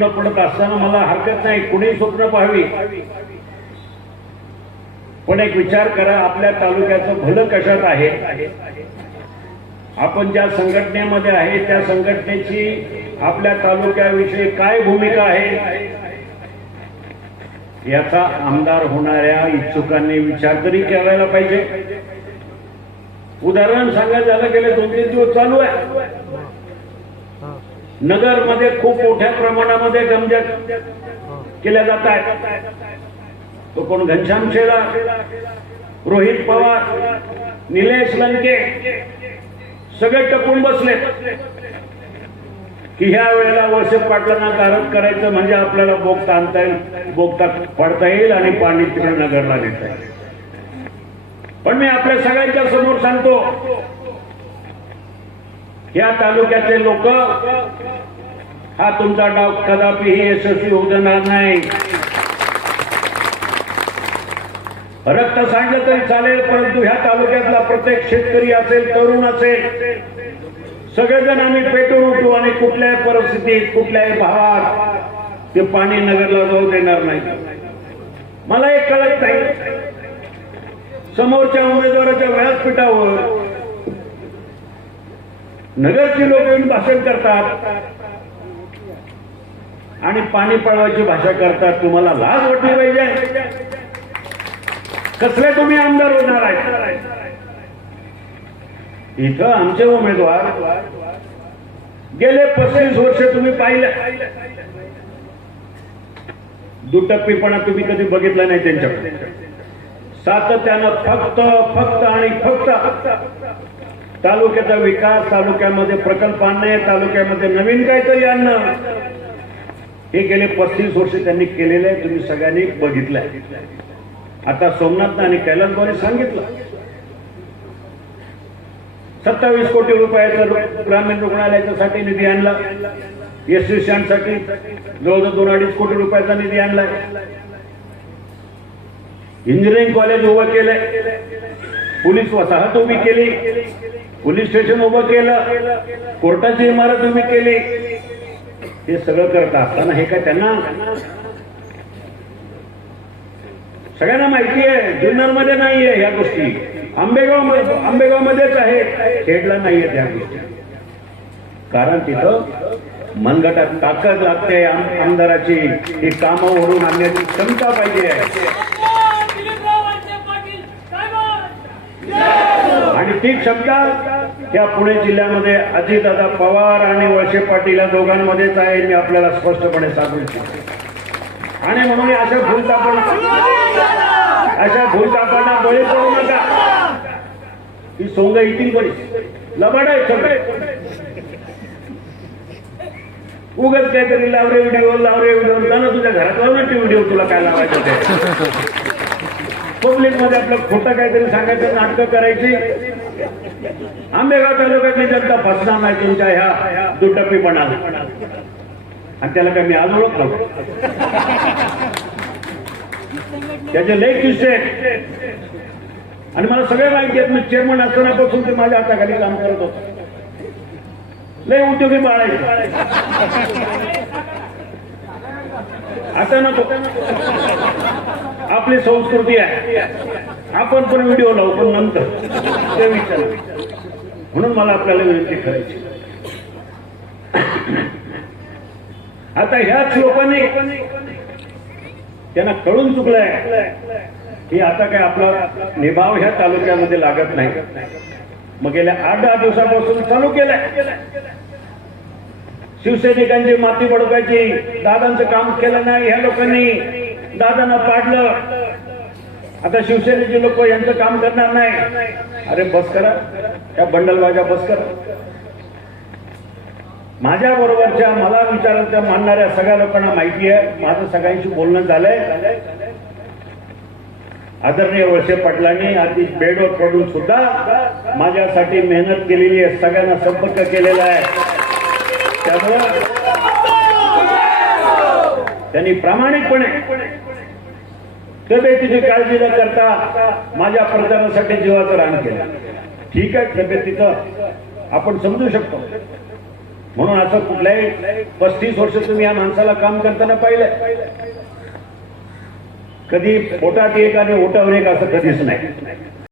स्वप्न पडत असताना मला हरकत नाही. कुणी स्वप्न पाहावी. पण एक विचार करा आपल्या तालुक्याचं भलं कशात आहे? आपण ज्या संघटनेमध्ये आहे त्या संघटनेची आपल्या तालुक्याविषयी काय भूमिका आहे? याचा आमदार होणाऱ्या इच्छुकांनी विचार तरी करायला पाहिजे. उदाहरण सांगायला झालं गेले दोन तीन दिवस चालू आहे. नगरमध्ये खूप मोठ्या प्रमाणामध्ये गमजा केल्या जात आहेत. तो कोण घनश्याम शेळा रोहित पवार निलेश लंके सगळे टपून बसले. की ह्या वेळेला वर्षे पाटलांना गारद करायचं म्हणजे आपल्याला बोगता आणता येईल बोगता पडता येईल आणि पाणी तिकडे नगरला नेता येईल. पण मी आपल्या सगळ्यांच्या समोर सांगतो या तालुक्यातले लोक हा तुमचा डाव कदापिही यशस्वी होऊ देणार नाही. रक्त सांडलं तरी चालेल परंतु ह्या तालुक्यातला प्रत्येक शेतकरी असेल तरुण असेल सगळेजण आम्ही पेटून उठू आणि कुठल्याही परिस्थितीत कुठल्याही भावात ते पाणी नगरला जाऊ देणार नाही. मला एक कळत नाही. समोरच्या उमेदवाराच्या व्यासपीठावर नगरची लोक येऊन भाषण करतात. आणि पाणी पळवायची भाषा करतात. तुम्हाला लाज वाटली पाहिजे. कसले तुम्ही आमदार होणार आहे इथं आमचे उमेदवार गेले पस्तीस वर्ष तुम्ही पाहिले. दुटप्पीपणा तुम्ही कधी बघितला नाही त्यांच्याकडे. सातत्यानं फक्त फक्त आणि फक्त तालुक्याचा विकास तालुक्यामध्ये प्रकल्प आणणे तालुक्यामध्ये नवीन काहीतरी आणणं. हे गेले पस्तीस वर्ष त्यांनी केलेलं आहे तुम्ही सगळ्यांनी बघितलंय. आता सोमनाथ आणि कैलासद्वारे सांगितलं. सत्तावीस कोटी रुपयाचा ग्रामीण रुग्णालयाच्यासाठी निधी आणला. एससाठी जवळजवळ दोन अडीच कोटी रुपयाचा निधी आणलाय. इंजिनिअरिंग कॉलेज उभं केलंय. पोलीस वसाहत उभी केली. पोलीस स्टेशन उभं केलं. कोर्टाची इमारत उभी केली. हे सगळं करत असताना हे काय त्यांना सगळ्यांना माहिती आहे जुन्नरमध्ये नाहीये ह्या गोष्टी. आंबेगाव आंबेगाव मध्येच आहे खेडला नाहीये त्या गोष्टी. कारण तिथं मनगटात ताकद लागते आमदाराची. ही कामं ओढून आणण्याची क्षमता पाहिजे दिलीपराव वळसे पाटील साहेबांना आणि ती क्षमता या पुणे जिल्ह्यामध्ये अजितदादा पवार आणि वळसे पाटील या दोघांमध्येच आहे मी आपल्याला स्पष्टपणे सांगू इच्छितो. आणि म्हणून अशा भूलतापण अशा भूलतापांना बळी पडू नका. ही सोंग येतील बरी लबाड आहे सगळे. उगत काहीतरी लावरे व्हिडिओ लावरे व्हिडिओ. ना तुझ्या घरात लावून व्हिडिओ तुला काय लावायचं पब्लिकमध्ये आपलं खोटं काहीतरी सांगायचं नाटकं करायची. आंबेगाव तालुक्यातली जनता फसणार नाही तुमच्या ह्या दुटप्पीपणा आणि त्याला काय मी आज ओळखलो त्याचे लय किस्से आणि मला सगळे माहिती आहेत मी चेअरमन असतानापासून ते माझ्या हाताखाली काम करत होतो. लय उद्योगी बाळ आहे. आता नको. आपली संस्कृती आहे. आपण पण व्हिडिओ लावू पण नंतर. ते विचार. म्हणून मला आपल्याला विनंती करायची. आता ह्याच लोकांनी त्यांना कळून चुकलंय की आता काय आपला निभाव ह्या तालुक्यामध्ये लागत नाही. मग गेल्या आठ दहा दिवसापासून चालू केलंय. शिवसैनिकांची माती बडकायची दादांचं काम केलं नाही ह्या लोकांनी. दादांना पाडलं. आता शिवसेनेचे लोक यांचं काम करणार नाही. अरे बस करा. त्या बंडलबाजा बस करा. माझ्या बरोबरच्या मला विचारांच्या मानणाऱ्या सगळ्या लोकांना माहिती आहे. माझं सगळ्यांशी बोलणं झालंय. आदरणीय वळसे पाटलांनी आधी बेडवर पडून सुद्धा माझ्यासाठी मेहनत केलेली आहे. सगळ्यांना संपर्क केलेला आहे. त्यामुळं त्यांनी प्रामाणिकपणे तब्येतीची काळजी न करता माझ्या प्रचारासाठी जीवाचं रान केलं. ठीक आहे तब्येतीचं आपण समजू शकतो. म्हणून असं कुठल्याही पस्तीस वर्ष तुम्ही या माणसाला काम करताना पाहिलं. कधी पोटात एक आणि ओटावर एक असं कधीच नाही.